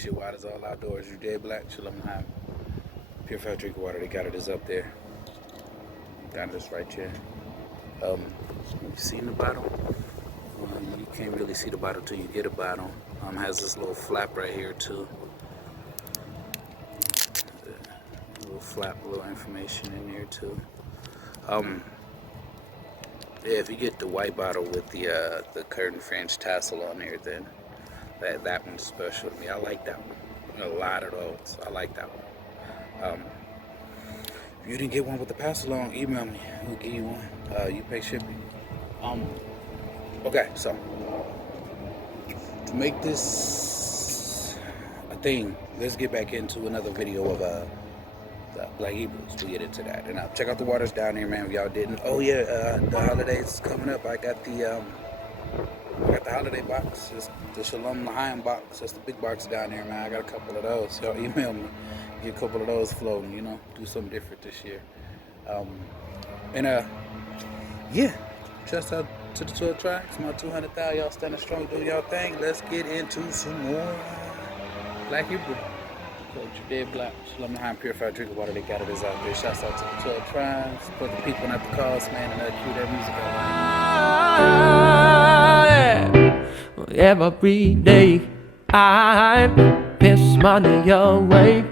This your water's all outdoors. You dead black, Shalom L'Chaim. Purified drinking water, they got it is up there. Got this right here. You seen the bottle? You can't really see the bottle till you get a bottle. Has this little flap right here too. Little flap, little information in there too. Yeah, if you get the white bottle with the curtain French tassel on there, then that one's special to me. I like that one. A lot of those. I like that one. If you didn't get one with the pass along, email me. We'll give you one. You pay shipping. Okay, so to make this a thing, let's get back into another video of the Black Hebrews. We'll get into that. And check out the waters down here, man, if y'all didn't. Oh yeah, the holidays coming up. I got the holiday box. It's the Shalom L'Chaim box. That's the big box down there, man. I got a couple of those. Y'all email me. Get a couple of those floating, you know. Do something different this year. Yeah. Just out to the 12 tracks. My 200,000. Y'all standing strong, doing y'all thing. Let's get into some more Black Hebrew. So you dead black. Shalom L'Chaim, purified drinking water. They got it is out there. Shouts out to the 12 tribes. Put the people at the calls, man, and cue that music out. Every day I piss money away.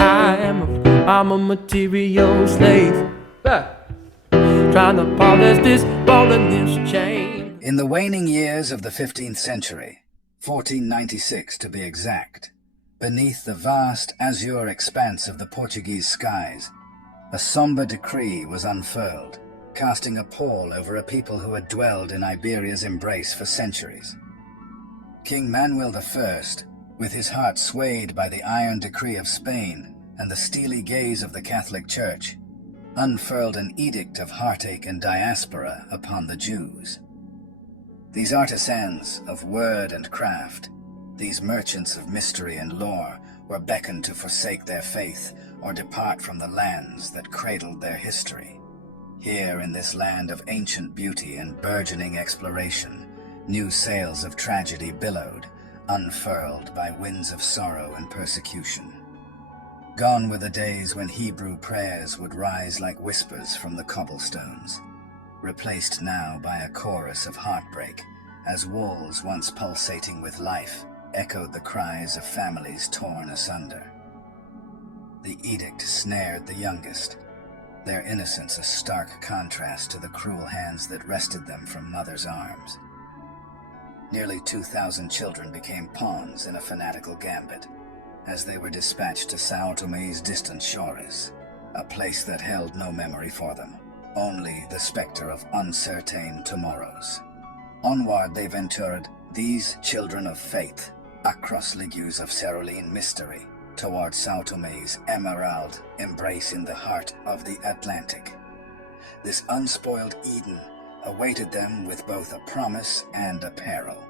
I'm a material slave, trying to polish this ball and this chain. In the waning years of the 15th century, 1496 to be exact, beneath the vast azure expanse of the Portuguese skies, a somber decree was unfurled, casting a pall over a people who had dwelled in Iberia's embrace for centuries. King Manuel I, with his heart swayed by the iron decree of Spain and the steely gaze of the Catholic Church, unfurled an edict of heartache and diaspora upon the Jews. These artisans of word and craft, these merchants of mystery and lore, were beckoned to forsake their faith or depart from the lands that cradled their history. Here in this land of ancient beauty and burgeoning exploration, new sails of tragedy billowed, unfurled by winds of sorrow and persecution. Gone were the days when Hebrew prayers would rise like whispers from the cobblestones, replaced now by a chorus of heartbreak, as walls once pulsating with life echoed the cries of families torn asunder. The edict snared the youngest, their innocence a stark contrast to the cruel hands that wrested them from mother's arms. Nearly 2,000 children became pawns in a fanatical gambit, as they were dispatched to Sao Tome's distant shores, a place that held no memory for them, only the specter of uncertain tomorrows. Onward they ventured, these children of faith, across legues of cerulean mystery, toward Sao Tome's emerald embrace in the heart of the Atlantic. This unspoiled Eden awaited them with both a promise and a peril.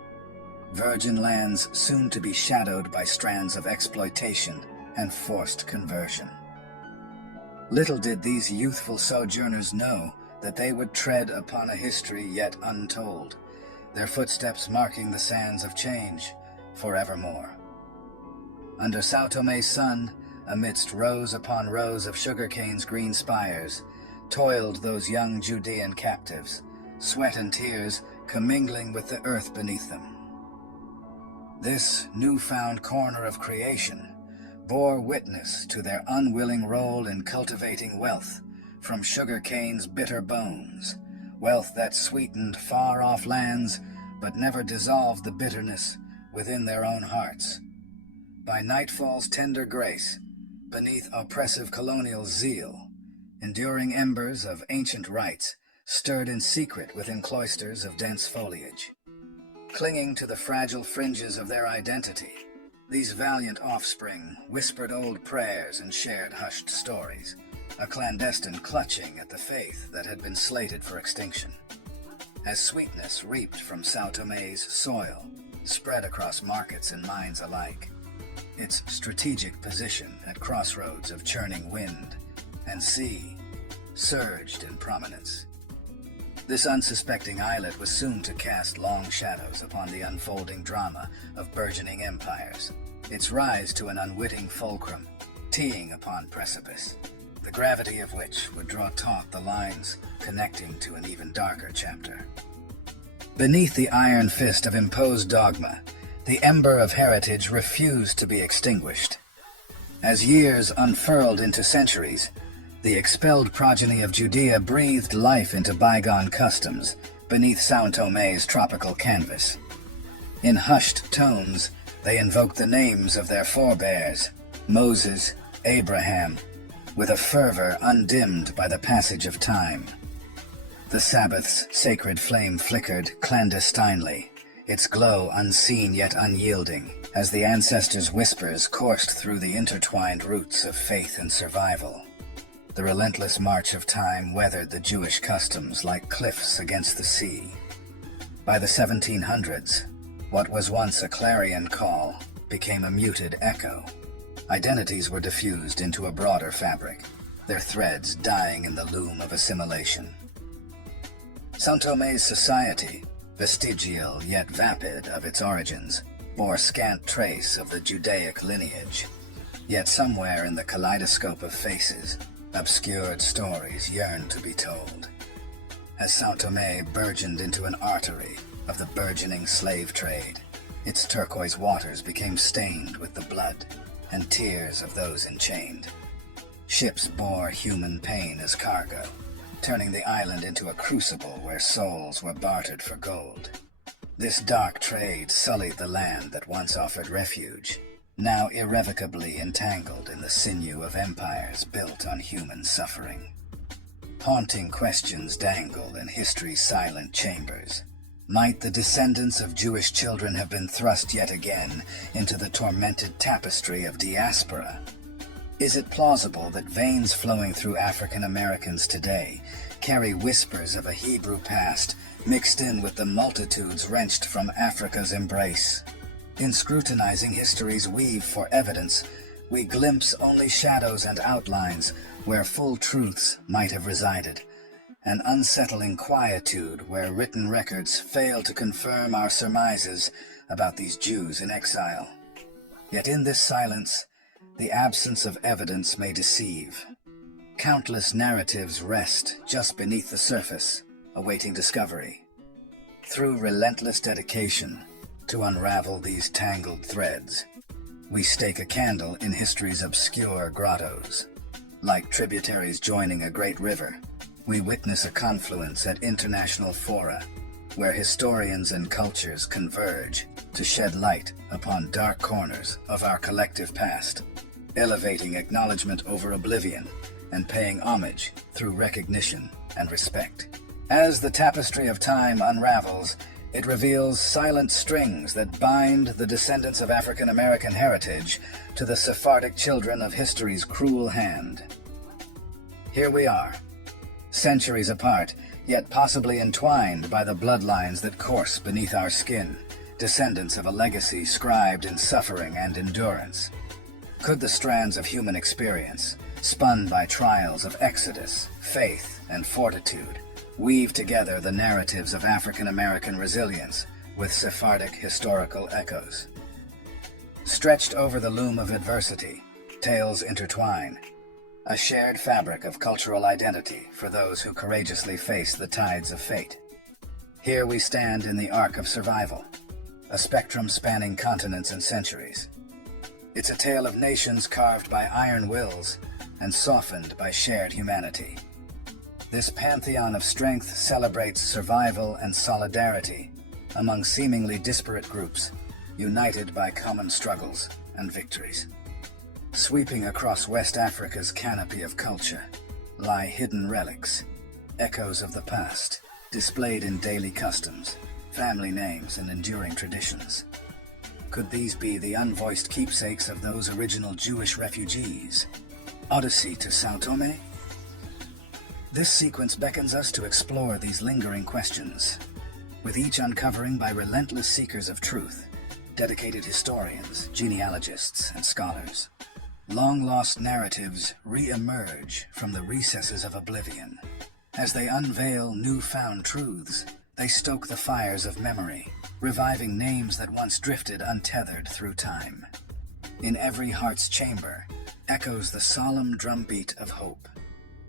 Virgin lands soon to be shadowed by strands of exploitation and forced conversion. Little did these youthful sojourners know that they would tread upon a history yet untold, their footsteps marking the sands of change forevermore. Under Sao Tome's sun, amidst rows upon rows of sugarcane's green spires, toiled those young Judean captives, sweat and tears commingling with the earth beneath them. This newfound corner of creation bore witness to their unwilling role in cultivating wealth from sugarcane's bitter bones, wealth that sweetened far-off lands but never dissolved the bitterness within their own hearts. By nightfall's tender grace, beneath oppressive colonial zeal, enduring embers of ancient rights stirred in secret within cloisters of dense foliage. Clinging to the fragile fringes of their identity, these valiant offspring whispered old prayers and shared hushed stories, a clandestine clutching at the faith that had been slated for extinction. As sweetness reaped from Sao Tome's soil spread across markets and minds alike, its strategic position at crossroads of churning wind and sea surged in prominence. This unsuspecting islet was soon to cast long shadows upon the unfolding drama of burgeoning empires, its rise to an unwitting fulcrum, teeing upon precipice, the gravity of which would draw taut the lines connecting to an even darker chapter. Beneath the iron fist of imposed dogma, the ember of heritage refused to be extinguished. As years unfurled into centuries, the expelled progeny of Judea breathed life into bygone customs beneath São Tomé's tropical canvas. In hushed tones, they invoked the names of their forebears, Moses, Abraham, with a fervor undimmed by the passage of time. The Sabbath's sacred flame flickered clandestinely, its glow unseen yet unyielding, as the ancestors' whispers coursed through the intertwined roots of faith and survival. The relentless march of time weathered the Jewish customs like cliffs against the sea. By the 1700s, what was once a clarion call became a muted echo. Identities were diffused into a broader fabric, their threads dying in the loom of assimilation. São Tomé's society, vestigial yet vapid of its origins, bore scant trace of the Judaic lineage. Yet somewhere in the kaleidoscope of faces, obscured stories yearned to be told. As São Tomé burgeoned into an artery of the burgeoning slave trade, its turquoise waters became stained with the blood and tears of those enchained. Ships bore human pain as cargo, turning the island into a crucible where souls were bartered for gold. This dark trade sullied the land that once offered refuge, now irrevocably entangled in the sinew of empires built on human suffering. Haunting questions dangle in history's silent chambers. Might the descendants of Jewish children have been thrust yet again into the tormented tapestry of diaspora? Is it plausible that veins flowing through African Americans today carry whispers of a Hebrew past mixed in with the multitudes wrenched from Africa's embrace? In scrutinizing history's weave for evidence, we glimpse only shadows and outlines where full truths might have resided, an unsettling quietude where written records fail to confirm our surmises about these Jews in exile. Yet in this silence, the absence of evidence may deceive. Countless narratives rest just beneath the surface, awaiting discovery. Through relentless dedication to unravel these tangled threads, we stake a candle in history's obscure grottos. Like tributaries joining a great river, we witness a confluence at international fora, where historians and cultures converge to shed light upon dark corners of our collective past, elevating acknowledgement over oblivion and paying homage through recognition and respect. As the tapestry of time unravels, it reveals silent strings that bind the descendants of African American heritage to the Sephardic children of history's cruel hand. Here we are, centuries apart, yet possibly entwined by the bloodlines that course beneath our skin, descendants of a legacy scribed in suffering and endurance. Could the strands of human experience, spun by trials of exodus, faith, and fortitude, weave together the narratives of African American resilience with Sephardic historical echoes? Stretched over the loom of adversity, tales intertwine, a shared fabric of cultural identity for those who courageously face the tides of fate. Here we stand in the arc of survival, a spectrum spanning continents and centuries. It's a tale of nations carved by iron wills and softened by shared humanity. This pantheon of strength celebrates survival and solidarity among seemingly disparate groups, united by common struggles and victories. Sweeping across West Africa's canopy of culture lie hidden relics, echoes of the past, displayed in daily customs, family names, and enduring traditions. Could these be the unvoiced keepsakes of those original Jewish refugees? Odyssey to São Tomé? This sequence beckons us to explore these lingering questions, with each uncovering by relentless seekers of truth, dedicated historians, genealogists, and scholars. Long-lost narratives re-emerge from the recesses of oblivion. As they unveil newfound truths, they stoke the fires of memory, reviving names that once drifted untethered through time. In every heart's chamber echoes the solemn drumbeat of hope.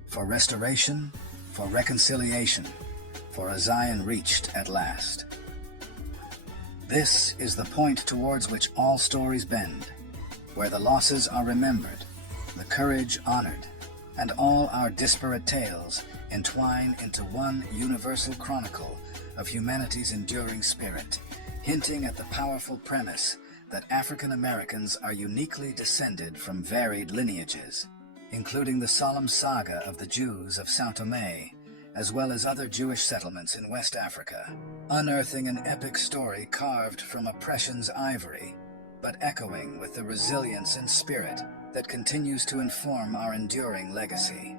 For restoration, for reconciliation, for a Zion reached at last. This is the point towards which all stories bend, where the losses are remembered, the courage honored, and all our disparate tales entwine into one universal chronicle of humanity's enduring spirit, hinting at the powerful premise that African Americans are uniquely descended from varied lineages, including the solemn saga of the Jews of São Tomé, as well as other Jewish settlements in West Africa, unearthing an epic story carved from oppression's ivory, but echoing with the resilience and spirit that continues to inform our enduring legacy.